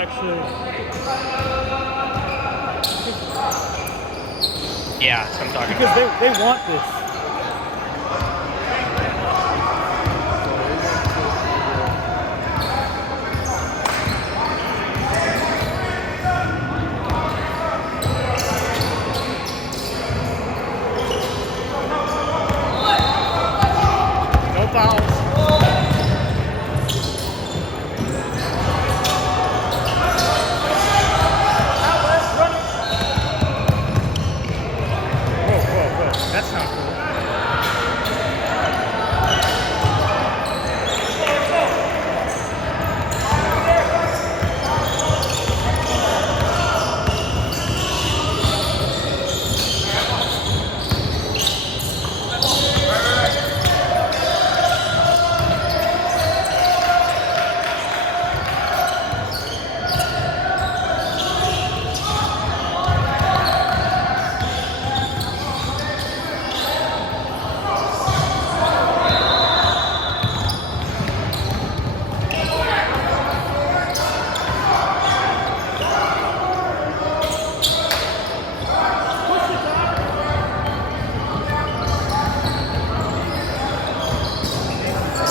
actually. Yeah, that's what I'm talking Because about. they want this. No fouls. Whoa. That's not cool.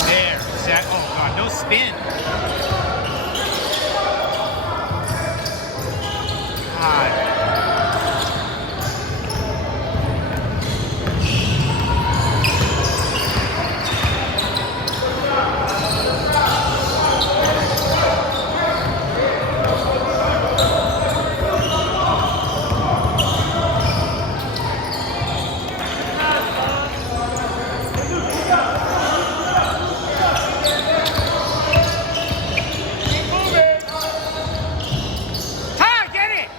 There. Zach. Oh, God. No spin. God. Ty, get it!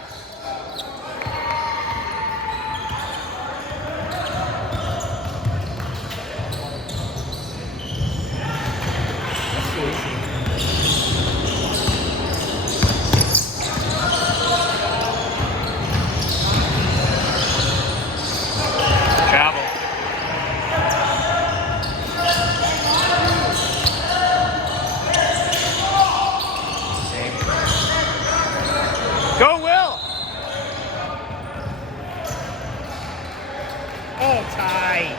Travel. Go, Will! Oh, Ty.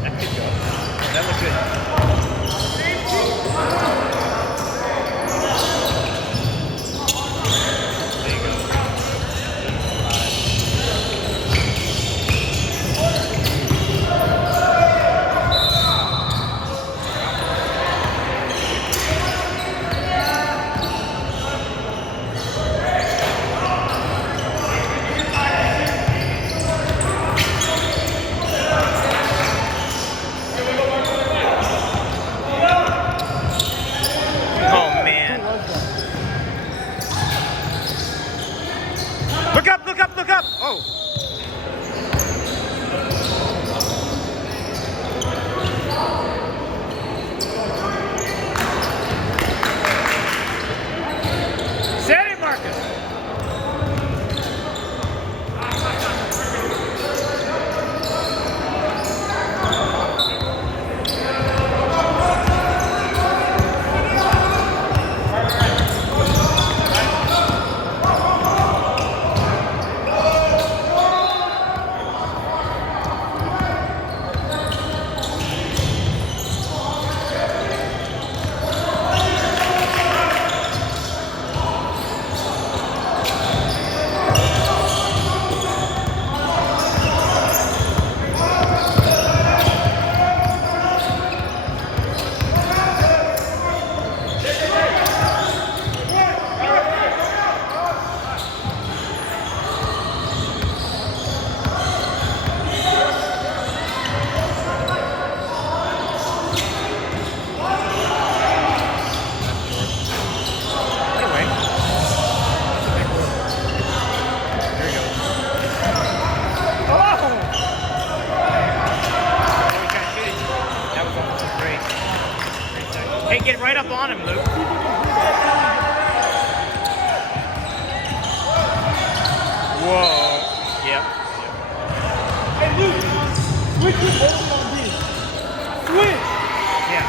That could go. That looked good. There you go. Oh, man. Look up, look up, look up! Oh. Set it, Marcus! Hey, get right up on him, Luke. Whoa. Yep. Hey, Luke, switch your holding on these. Switch. Yeah.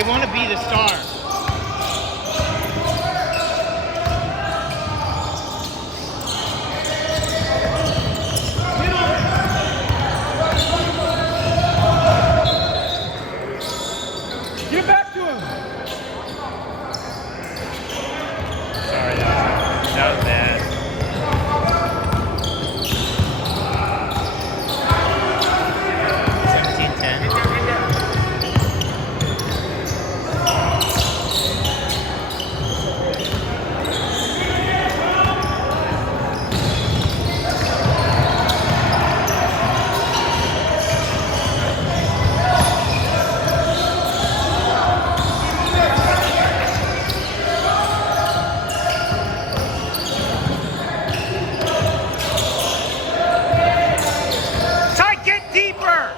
They want to be the star. Get back to him. Sorry, that was bad. Get deeper!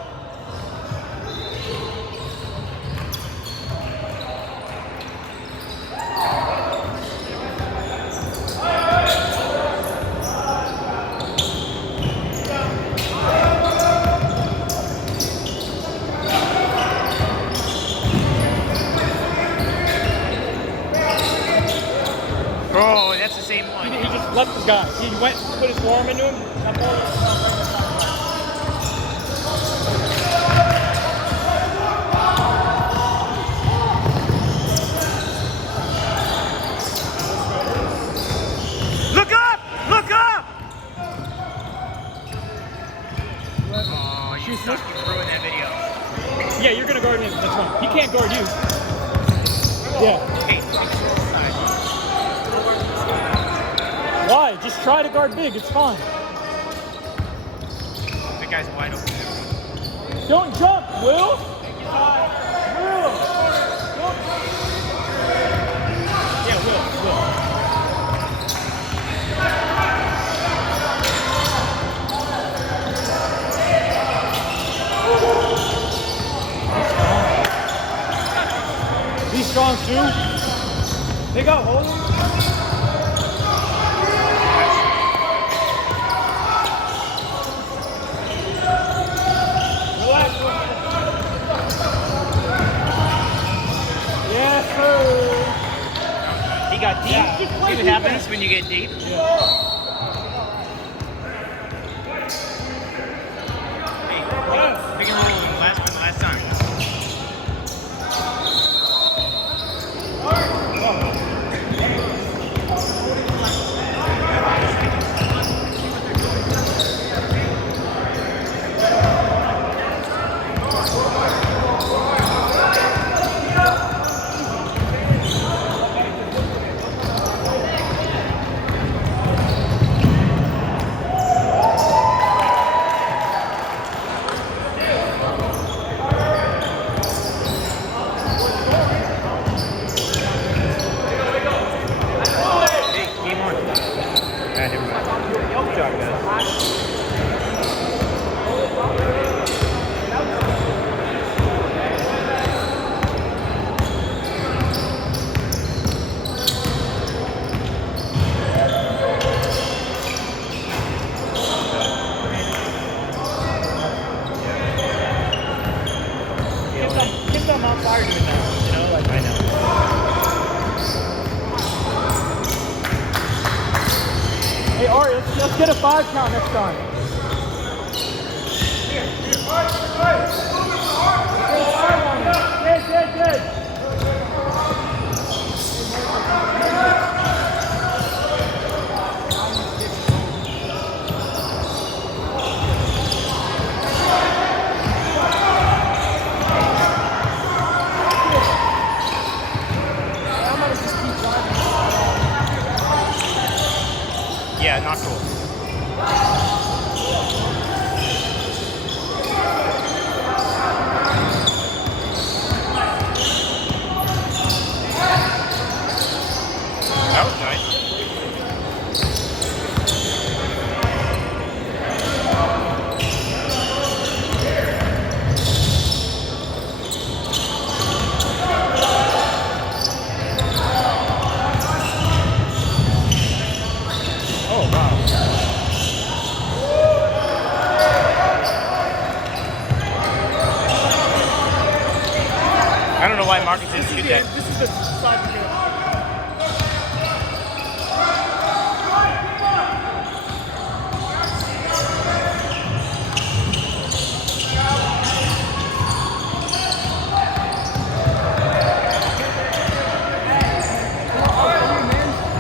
Oh, that's the same one. He just left the guy. He went, put his arm into him. That ball was- Look up! Look up! Oh, you suck. You ruined that video. Yeah, you're gonna guard him. That's fine. He can't guard you. Yeah. Hey, take it to the side. Why? Just try to guard big. It's fine. That guy's wide open. Don't jump, Will. Will. Yeah, Will. Be strong, Sue. Pick up, hold him. Relax. Yes, sir. He got deep. Yeah. See what happens when you get deep? Hey, big and roll last time. Kids on Mount Fire doing that, you know? Like, I know. hey, Ari, let's get a 5 count next time. Good. Yeah, not cool. know why Marcus This didn't is shoot the that. this is the side to get.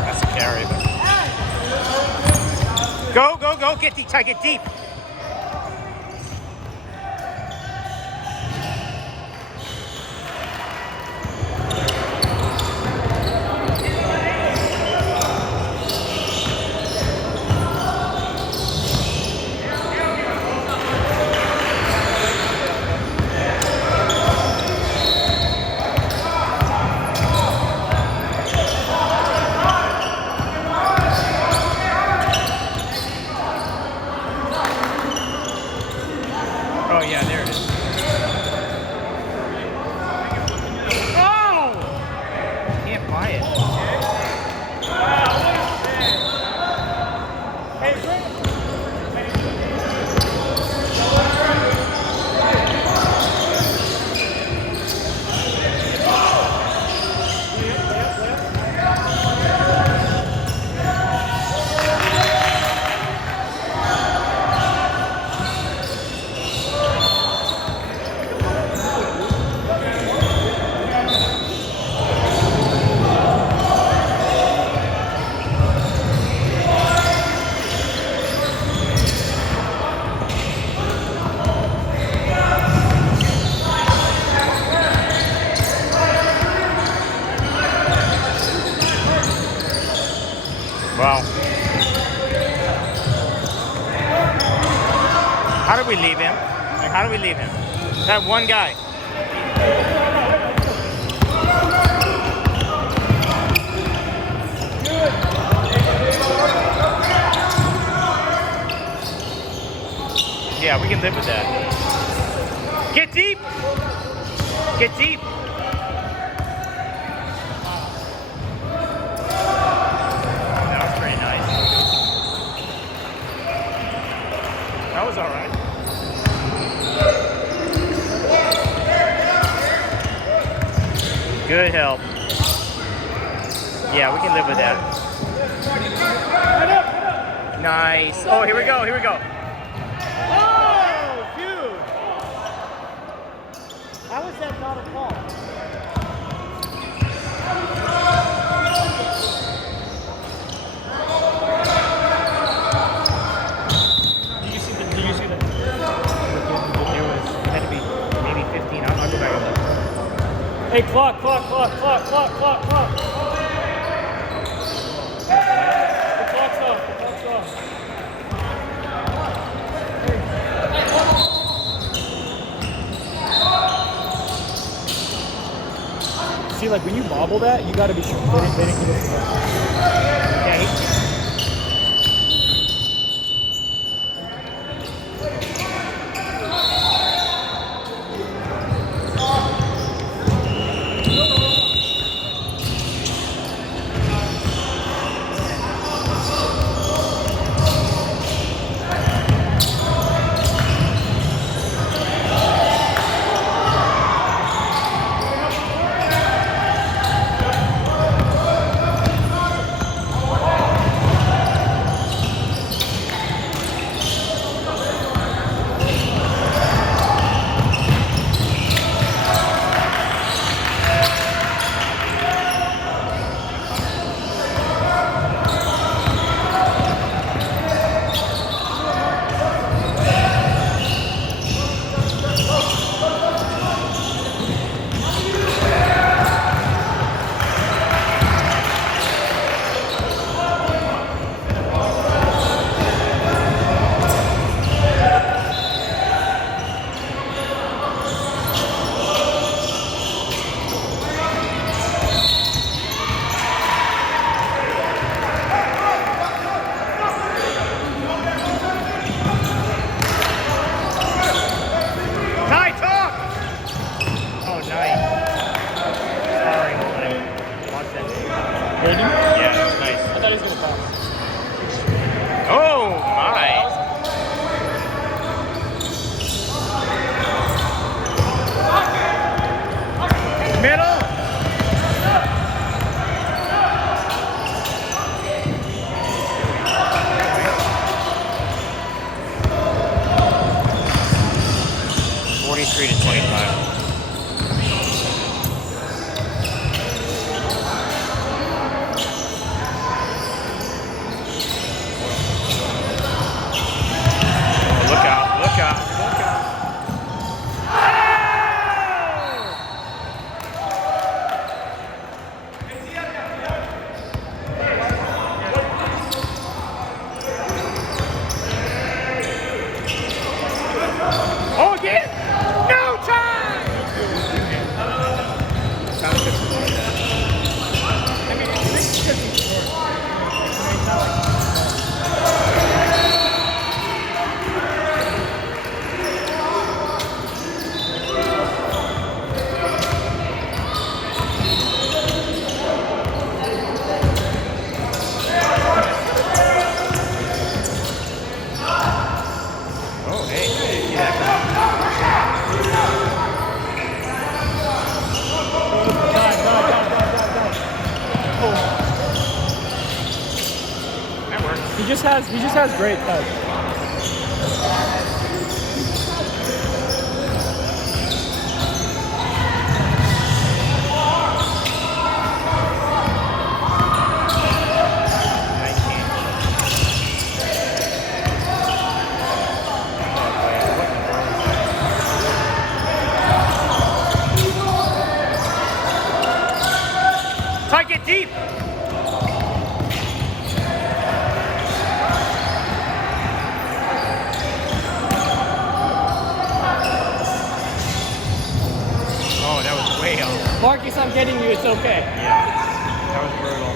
That's a carry. But... Go. Get deep. Try to get deep. Oh, yeah, there it is. Oh! Can't buy it. Hey, Grant. Wow. How do we leave him? Like, how do we leave him? That one guy. Yeah, we can live with that. Get deep! Get deep! That was pretty nice. That was alright. Good help. Yeah, we can live with that. Nice. Oh, here we go. Here we go. Oh, dude! How is that not a call? Did you see the? There was had to be maybe 15. I'll go back and look. Hey, clock. The clock's off. See, like when you bobble that, you gotta be sure they didn't get it. Yeah, 3 to 25. Look out, look out, look out. Oh, again? No time! Oh, hey. See that Die. That works. He just has great touch. Try to get deep. Oh, that was way off. Marcus, I'm getting you. It's okay. Yeah, that was brutal.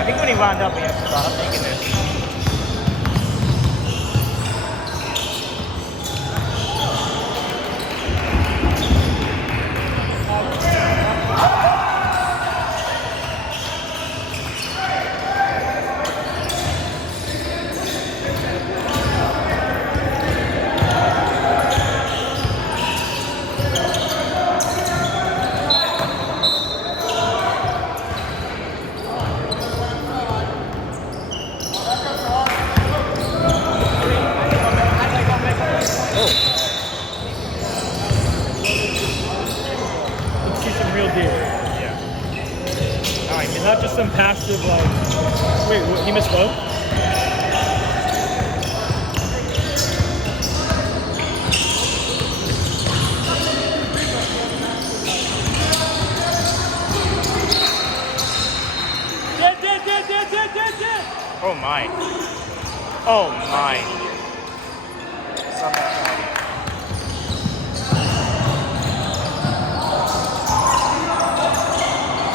I think when he wound up, he actually thought, I'm taking this. Let's see some real deal. Yeah. Oh, he missed Not just some passive like. Wait, what, he missed both? Oh my. Oh my. Saw that shot.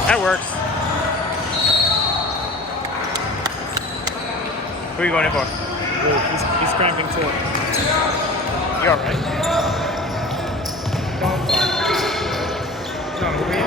That works. Who are you going in for? Wait, he's cramping too. You're alright. Don't move in.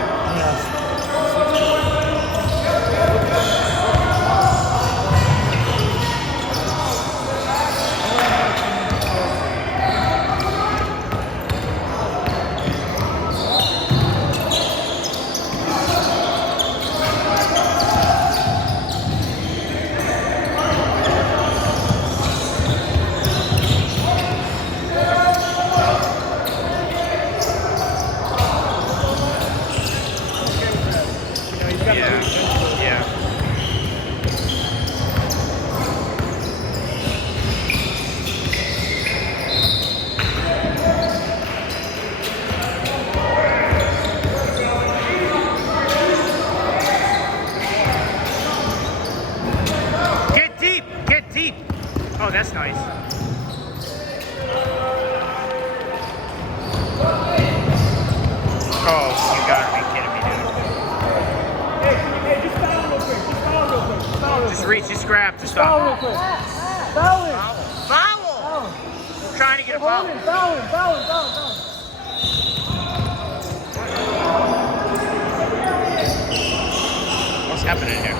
Yeah. Yeah. Get deep! Get deep! Oh, that's nice. Oh, you gotta be kidding me, dude. Hey, just foul real quick. Just foul real quick. Just foul real Just quick. reach, just grab, just Foul stop. real quick. Foul him. Foul! Foul him. I'm trying to get a Hold foul. him. Foul him. Foul him. Foul him. Foul him. What's happening here?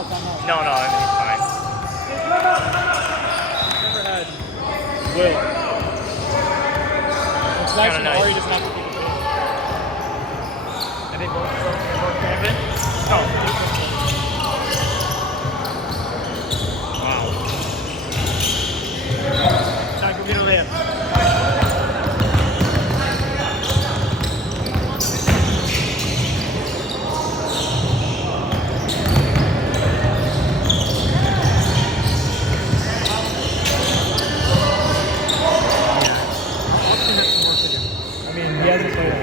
call a timeout. No, everything's fine. Never had Will. It's nice Kinda when Ari nice. doesn't have to take a break. I think both Kevin. Oh. Wow. Time for me to layup. I mean, he hasn't played a lot.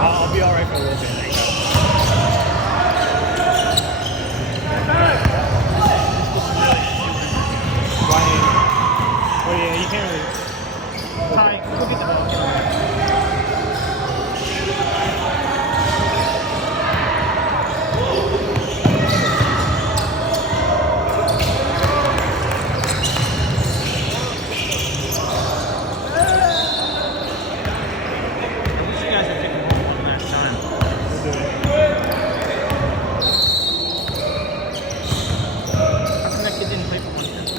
I'll be alright for a little bit. Oh yeah, you can't really. Ty, go get the ball. You guys are taking home one last time. We'll do it. How come that kid didn't play for 110?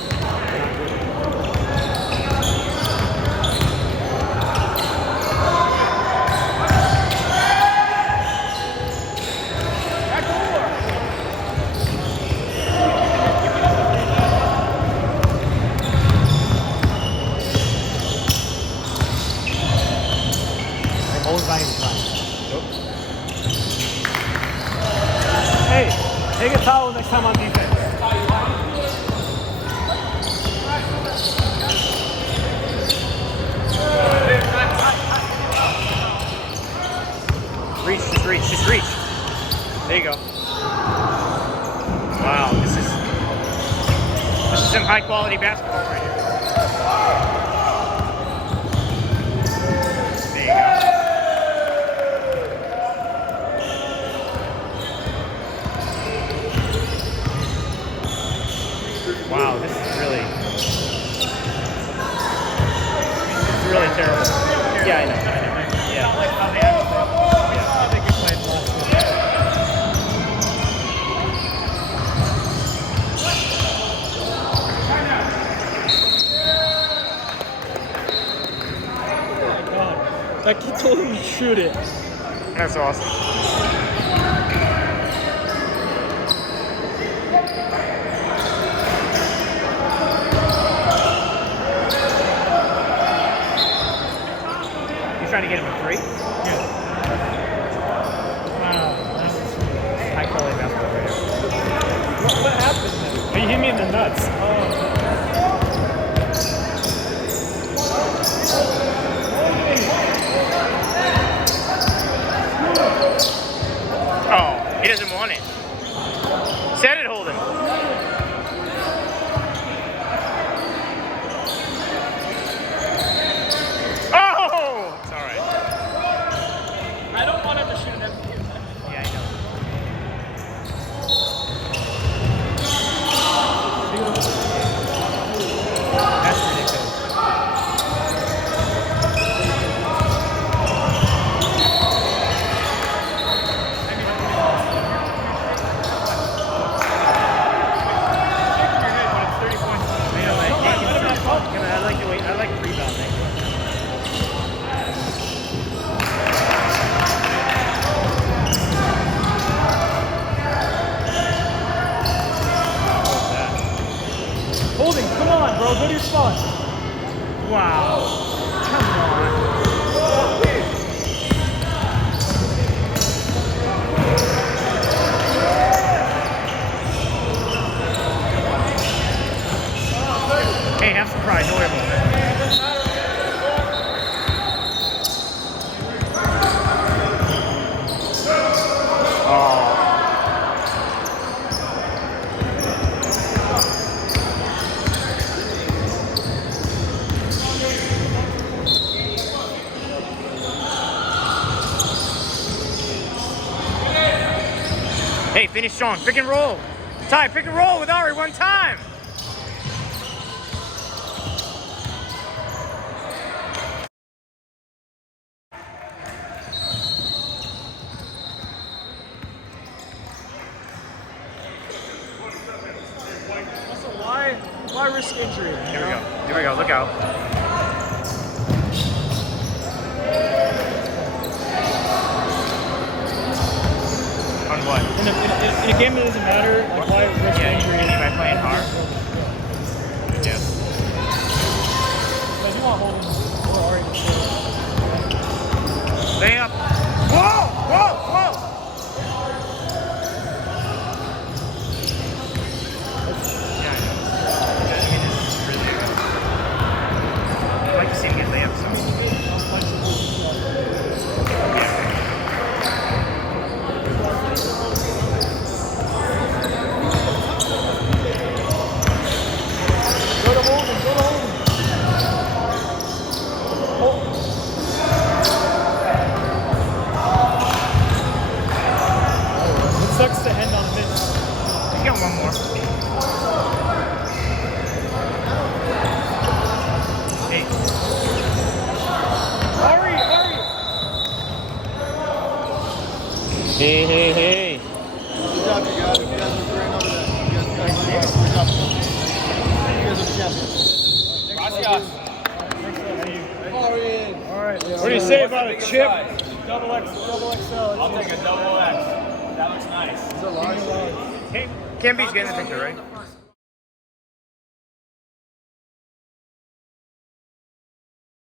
Always buying the class. Hey, take a towel next time on defense. Just reach. There you go. Wow, this is some high quality basketball right here. There you go. Wow, this is really terrible. Yeah, I know. Yeah. I think you're playing last one. That kid told him to shoot it. That's awesome. You trying to get him a three? Yeah. Wow. That's High quality basketball right here. what happened then? He hit me in the nuts. Oh, he doesn't want it. Set it, Holden. Oh! It's all right. I don't want him to shoot everything. Yeah, I know. Hey, finish strong. Pick and roll. Ty, pick and roll with Ari one time. Also, why risk injury? Here we go. Here we go. Look out. On what? In a game that doesn't matter, like why risk Yeah, injury? am I playing hard? Yes. Because you want Holden or Ari to shoot. Lay up. Whoa! Whoa! Whoa! Yeah, I know. I mean, this is really good. I'd like to see him get layups. Go to Holden. Go to Holden. It sucks to end on a miss. You got one more. Hey. Ari! Hey, hey, hey. Good job, you guys. You guys are great over there. You guys good job. You guys are the champions. Gracias. All right. What do you say about a chip? Double XL. I'll take a double X. That looks nice. Is that large? Can't be getting the picture, right?